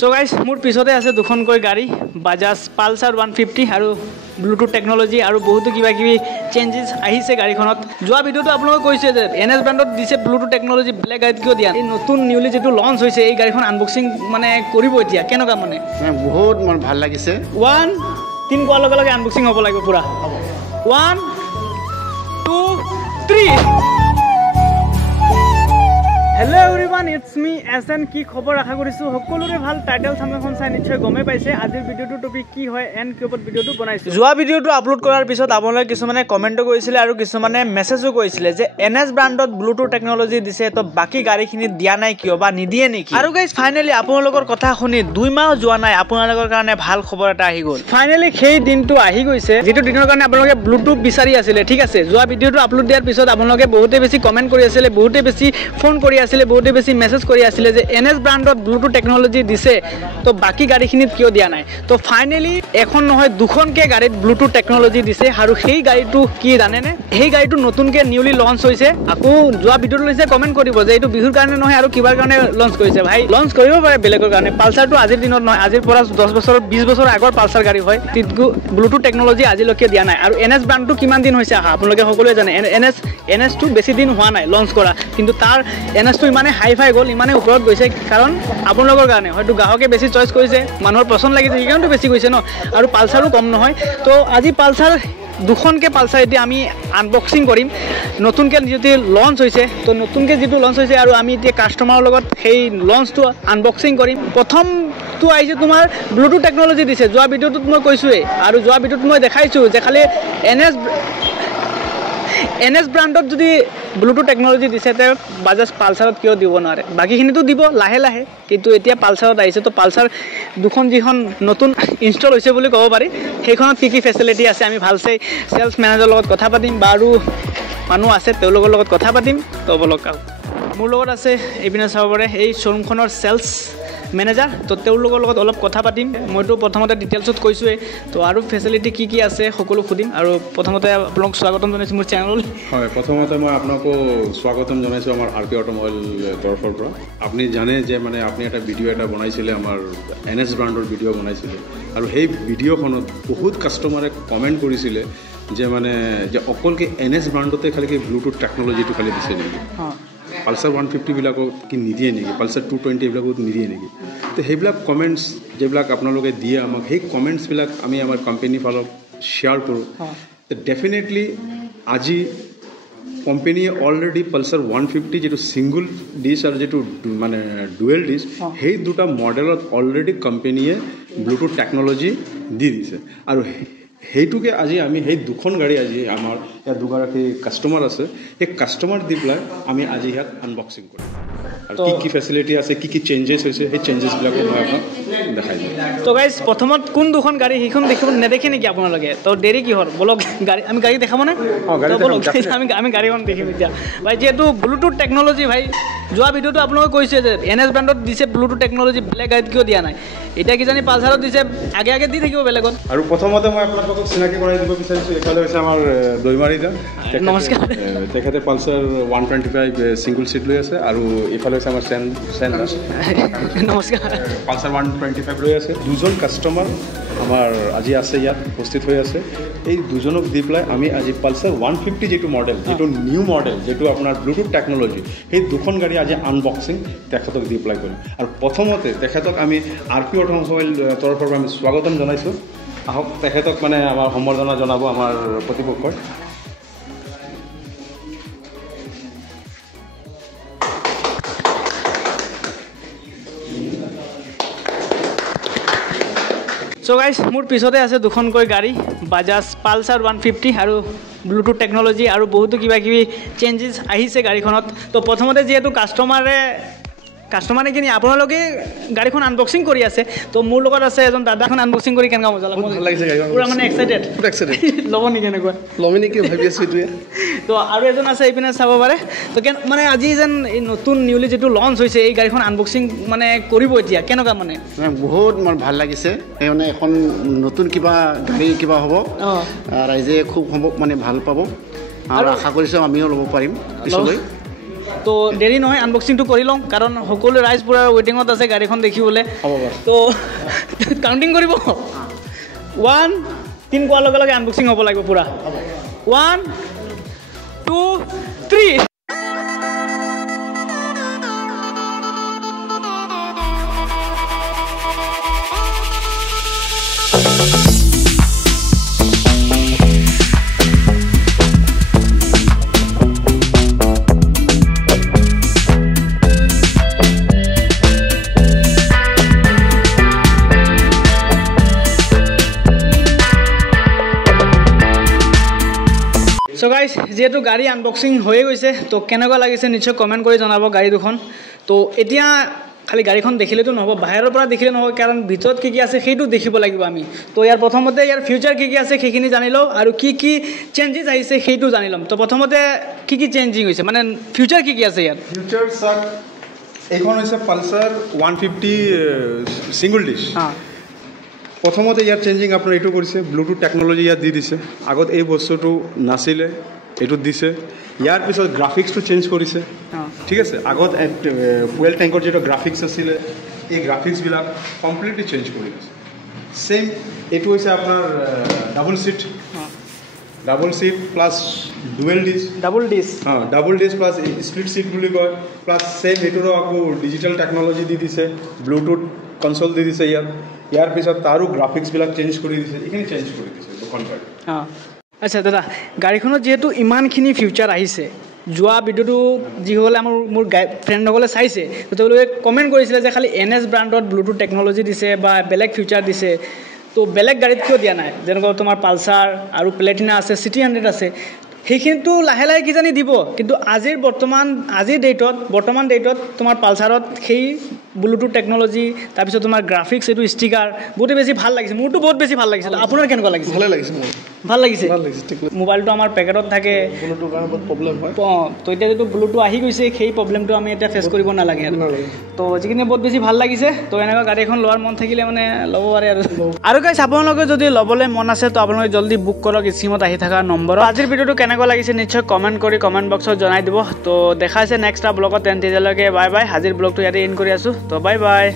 so guys মোৰ পিছতে আছে দুখনকৈ গাড়ী বাজাজ পালসাৰ 150 আৰু ব্লুটুথ টেকনলজি আৰু বহুতো কিবা কিবি চেঞ্জেছ আহিছে গাড়ীখনত যোৱা ভিডিঅ'টো আপোনালোকে কৈছে যে এনএছ ব্ৰাণ্ডত দিছে ব্লুটুথ টেকনলজি ব্লেক গাইড কিয় দিয়া এই নতুন নিউলি যেটো লঞ্চ হৈছে এই গাড়ীখন আনবক্সিং মানে কৰিব এতিয়া কেনেকুৱা মানে বহুত মন ভাল লাগিছে 1 3 কোৱাৰ লগে লগে আনবক্সিং হ'ব লাগিব পুৰা 1 2 3 Hello everyone, it's me SN কি খবৰ আশা কৰিছো সকলোৰে ভাল টাইটেল থাম্বনেলখন চাই নিশ্চয় গমে পাইছে আজিৰ ভিডিঅ'টো টপিক কি হয় এন কি ওপৰত ভিডিঅ'টো বনাইছো যোৱা ভিডিঅ'টো আপলোড কৰাৰ পিছত আপোনালোকে কিছুমানে কমেন্ট কৰিছিলে আৰু কিছুমানে মেছেজো কৰিছিলে যে এনএছ ব্ৰাণ্ডত ব্লুটুথ টেকনলজি দিছে তো বাকি গাড়ীখিনি দিয়া নাই কিয় বা নিদিয়ে নেকি আৰু গাইস ফাইনালি আপোনালোকৰ কথা শুনি 2 মাহ যোৱা নাই আপোনালোকৰ কাৰণে ভাল খবৰ এটা আহি গ'ল ফাইনালি সেই দিনটো আহি গৈছে যেটো দিনৰ কাৰণে আপোনালোকে ব্লুটুথ বিচাৰি আছিলে ঠিক আছে যোৱা ভিডিঅ'টো আপলোড দিয়াৰ পিছত আপোনালোকে বহুতে বেছি কমেন্ট কৰি আছিলে বহুতে বেছি ফোন কৰি আসলে বহুতে বেছি মেসেজ কৰি আসলে যে এনএছ ব্ৰাণ্ডত ব্লুটুথ টেকনলজি দিছে তো বাকি গাড়ীখিনিত কিয় দিয়া নাই তো ফাইনালি এখন নহয় দুখনকে গাড়ীত ব্লুটুথ টেকনলজি দিছে আৰু সেই গাড়ীটো কি জানেনে সেই গাড়ীটো নতুনকে নিউলি লঞ্চ হৈছে আকৌ যোৱা ভিডিঅ'টো লৈছে কমেন্ট কৰিব যে এইটো বিহুৰ কাৰণে নহয় আৰু কিবাৰ কাৰণে লঞ্চ কৰিছে ভাই লঞ্চ কৰিব পাৰে বেলেগৰ কাৰণে পালসাৰটো আজিৰ দিনত নহয় আজিৰ পৰা 10 বছৰ 20 বছৰ আগৰ পালসাৰ গাড়ী হয় তিতগু ব্লুটুথ টেকনলজি আজিলৈকে দিয়া নাই আৰু এনএছ ব্ৰাণ্ডটো কিমান দিন হৈছে আহা আপোনালোকে সকলোৱে জানে এনএছটো বেছি দিন হোৱা নাই লঞ্চ কৰা কিন্তু তাৰ এনএছটো ইমানে হাই-ফাই গ'ল ইমানে ওপৰত গৈছে কাৰণ আপোনালোকৰ কাৰণে হয়তো গ্ৰাহকে বেছি চইচ কৰিছে মানুহৰ পছন্দ লাগিছে সেইকাৰণেতো বেছি গৈছে ন আৰু পালসাৰো কম নহয় তো আজি পালসাৰ দুখনকে পালসাৰ এতিয়া আমি আনবক্সিং কৰিম নতুনকে যেটি লঞ্চ হৈছে তো নতুনকে যেটো লঞ্চ হৈছে আৰু আমি এতিয়া কাস্টমাৰৰ লগত সেই লঞ্চটো আনবক্সিং কৰিম প্ৰথমটো আহিছে তোমাৰ ব্লুটুথ টেকনলজি দিছে যোৱা ভিডিঅ'টোত মই কৈছোৱে আৰু যোৱা ভিডিঅ'টোত মই দেখাইছো যে খালি এনএছ ব্ৰাণ্ডত যদি ব্লুটুথ টেকনলজি দিছে তে বাজাজ পালসাৰত কিয় দিব নোৱাৰে বাকিখিনিতো দিব লাহে লাহে কিন্তু এতিয়া পালসাৰত আহিছে তো পালসাৰ দুখন যিখন নতুন ইনষ্টল হৈছে বুলি ক'ব পাৰি সেইখনত কি কি ফেচিলিটি আছে আমি ভালছে সেলছ মেনেজাৰৰ লগত কথা পাতিম বা আৰু মানুহ আছে তেওঁলোকৰ লগত কথা পাতিম তো বলক মোৰ লগত আছে এইপিনে চাব পাৰে এই শ্বৰুমখনৰ সেলছ মেনেজাৰ তো তেওঁলোকৰ লগত অলপ কথা পাতিম মইতো প্ৰথমতে ডিটেইলছত কৈছোৱে তো আৰু ফেচিলিটি কি কি আছে সকলো খুদিম আৰু প্ৰথমতে আপোনাক স্বাগতম জনাইছো মোৰ চেনেললৈ হয় প্ৰথমতে মই আপোনাক স্বাগতম জনাইছো আমাৰ আৰপি অটোমোবাইল তৰফৰ পৰা আপুনি জানে যে মানে আপুনি এটা ভিডিঅ' এটা বনাইছিলে আমাৰ এনএছ ব্ৰাণ্ডৰ ভিডিঅ' বনাইছিলে আৰু সেই ভিডিঅ'খনত বহুত কাষ্টমাৰে কমেণ্ট কৰিছিলে যে মানে যে অকলকে এনএছ ব্ৰাণ্ডতে খালি ব্লুটুথ টেকনলজিটো খালি দিছে নেকি পালসাৰ 150 বিলাকক কি নিদিয়ে নেকি পালসাৰ 220 বিলাকক নিদিয়ে নেকি তো সেইবিলাক কমেণ্টছ যেবিলাক আপোনালোকে দিয়ে আমাক সেই কমেণ্টছবিলাক আমি আমাৰ কোম্পানীৰ ফালত শ্বেয়াৰ কৰোঁ ডেফিনেটলি আজি কোম্পানীয়ে অলৰেডি পালসাৰ 150 যেটো সিঙ্গল ডিছ আৰু যেটো মানে ডুৱেল ডিছ সেই দুটা মডেলত অলৰেডি কোম্পানীয়ে ব্লুটুথ টেকনলজি দি দিছে আৰু সেইটোকে আজি আমি সেই দুখন গাড়ী আজি আমাৰ ইয়াত দুগৰাকী কাষ্টমাৰ আছে এই কাষ্টমাৰ দি পেলাই আমি আজি ইয়াত আনবক্সিং কৰিম আৰু কি ফেচিলিটি আছে কি চেঞ্জেছ হৈছে সেই চেঞ্জেছবিলাক মই আপোনাক দেখাই দিম তো গাইজ প্ৰথমত কোন দুখন গাড়ী সেইখন দেখিব নেদেখে নেকি আপোনালোকে তো দেৰি কি হ'ল বলক গাড়ী আমি গাড়ী দেখাব নে আমি গাড়ীখন দেখিম এতিয়া ভাই যিহেতু ব্লুটুথ টেকনলজি ভাই যোৱা ভিডিঅ'টো আপোনালোকে কৈছে যে এনএছ ব্ৰাণ্ডত দিছে ব্লুটুথ টেকনলজি ব্লেক গাইড কিয় দিয়া নাই এতিয়া কিজানি পালসাৰত দিছে আগে আগে দি থাকিব বেলেগত আৰু প্ৰথমতে মই আপোনালোকক চিনাকি কৰাই দিব বিচাৰিছোঁ এফালে হৈছে আমাৰ দৈমাৰীদা নমস্কাৰ তেখেতে পালসাৰ 125 সিঙ্গল সিট লৈ আছে আৰু এফালে হৈছে আমাৰ সেন নমস্কাৰ পালসাৰ 125 লৈ আছে দুজন কাষ্টমাৰ আমাৰ আজি আছে ইয়াত উপস্থিত হৈ আছে এই দুজনক দি পেলাই আমি আজি পালসাৰ 150 যেটো মডেল যেটো নিউ মডেল যেটো আপোনাৰ ব্লুটুথ টেকনলজি সেই দুখন গাড়ী আজি আনবক্সিং তেখেতক দি পেলাই কৰিম আৰু প্ৰথমতে তেখেতক আমি আৰপি অটোমোবাইল তৰফৰ পৰা আমি স্বাগতম জনাইছোঁ আহক তেখেতক মানে আমাৰ সম্বৰ্ধনা জনাব আমাৰ প্ৰতিপক্ষই সো গাইস মোৰ পিছতে আছে দুখনকৈ গাড়ী বাজাজ পালসাৰ 150 আৰু ব্লুটুথ টেকনলজি আৰু বহুতো কিবা কিবি চেঞ্জেছ আহিছে গাড়ীখনত তো প্ৰথমতে যেহেতু কাষ্টমাৰে কিনি আপোনালোকে গাড়ীখন আনবক্সিং কৰি আছে তো মোৰ লগত আছে এজন দাদাখন আনবক্সিং কৰি কেনেকুৱা মজা লাগিছে গাড়ীখন পুৰা মানে এক্সাইটেড ল'ব নেকি এনেকুৱা ল'মি নেকি ভাবি আছোঁ এইটোৱে তো আৰু এজন আছে এইপিনে চাব পাৰে তো মানে আজি যেন এই নতুন নিউলি যেটো লঞ্চ হৈছে এই গাড়ীখন আনবক্সিং মানে কৰিব এতিয়া কেনেকুৱা মানে বহুত মোৰ ভাল লাগিছে মানে এখন নতুন কিবা গাড়ী কিবা হ'ব ৰাইজে খুব সম্ভৱ মানে ভাল পাব আৰু আশা কৰিছোঁ আমিও ল'ব পাৰিম পিছলৈ তো দেৰি নহয় আনবক্সিংটো কৰি লওঁ কাৰণ সকলো ৰাইজ পূৰা ৱেটিঙত আছে গাড়ীখন দেখিবলৈ তো কাউণ্টিং কৰিব 1 3 কোৱাৰ লগে লগে আনবক্সিং হ'ব লাগিব পূৰা 1 2 3 সো গাইজ যেহেতু গাড়ী আনবক্সিং হৈয়ে গৈছে তো কেনেকুৱা লাগিছে নিশ্চয় কমেণ্ট কৰি জনাব গাড়ী দুখন তো এতিয়া খালি গাড়ীখন দেখিলেতো নহ'ব বাহিৰৰ পৰা দেখিলে নহ'ব কাৰণ ভিতৰত কি আছে সেইটো দেখিব লাগিব আমি তো ইয়াৰ প্ৰথমতে ইয়াৰ ফিউচাৰ কি আছে সেইখিনি জানি লওঁ আৰু কি চেঞ্জেছ আহিছে সেইটো জানি ল'ম তো প্ৰথমতে কি চেঞ্জিং হৈছে মানে ফিউচাৰ কি আছে ইয়াত ফিউচাৰ চাক এইখন হৈছে পালচাৰ 150 ছিংগল ডিছ প্ৰথমতে ইয়াত চেঞ্জিং আপোনাৰ এইটো কৰিছে ব্লুটুথ টেকন'লজি ইয়াত দি দিছে আগত এই বস্তুটো নাছিলে এইটোত দিছে ইয়াৰ পিছত গ্ৰাফিক্সটো চেঞ্জ কৰিছে ঠিক আছে আগত ফুয়েল টেংকৰ যিটো গ্ৰাফিক্স আছিলে এই গ্ৰাফিক্সবিলাক কমপ্লিটলি চেঞ্জ কৰি দিছে ছেইম এইটো হৈছে আপোনাৰ double seat plus dual dish double dish plus split seat বুলি কয় প্লাছ ছেইম এইটোৰো আকৌ ডিজিটেল টেকন'লজি দি দিছে ব্লুটুথ কনচল দি দিছে ইয়াৰ পিছত তাৰো গ্ৰাফিক্সবিলাক চেঞ্জ কৰি দিছে এইখিনি চেঞ্জ কৰি দিছে দুখন গাড়ী আচ্ছা দাদা গাড়ীখনত যিহেতু ইমানখিনি ফিউচাৰ আহিছে যোৱা ভিডিঅ'টো যিসকলে মোৰ ফ্ৰেণ্ডসকলে চাইছে তেওঁলোকে কমেণ্ট কৰিছিলে যে খালি NS ব্ৰাণ্ডত ব্লুটুথ টেকন'লজি দিছে বা বেলেগ ফিউচাৰ দিছে তো বেলেগ গাড়ীত কিয় দিয়া নাই যেনেকুৱা তোমাৰ পালচাৰ আৰু প্লেটিনা আছে CT 100 আছে সেইখিনিতো লাহে লাহে কিজানি দিব কিন্তু বৰ্তমান ডেটত তোমাৰ পালচাৰত সেই ব্লুটুথ টেকন'লজি তাৰপিছত তোমাৰ গ্ৰাফিক্স এইটো ষ্টিকাৰ বহুতে বেছি ভাল লাগিছে মোৰতো বহুত বেছি ভাল লাগিছিল আপোনাৰ কেনেকুৱা লাগিছে ভাল লাগিছে মোবাইলটো আমাৰ পেকেটত থাকে ব্লুটুথৰ কাৰণে বহুত প্ৰব্লেম হয় তো এতিয়া যিটো ব্লুটুথ আহি গৈছে সেই প্ৰব্লেমটো আমি এতিয়া ফেচ কৰিব নালাগে তো যিখিনি বহুত বেছি ভাল লাগিছে তো এনেকুৱা গাড়ী এখন লোৱাৰ মন থাকিলে মানে ল'ব পাৰে আৰু গাইছ আপোনালোকে যদি ল'বলৈ মন আছে তো আপোনালোকে জলদি বুক কৰক স্ক্ৰীনত আহি থকা নম্বৰত আজিৰ ভিডিঅ'টো কেনেকুৱা লাগিছে নিশ্চয় কমেণ্ট কৰি কমেণ্ট বক্সত জনাই দিব তো দেখাইছে নেক্সট ব্লগত তেতিয়ালৈকে বাই বাই আজিৰ ব্লগটো ইয়াতে এণ্ড কৰি আছোঁ তো বাই বাই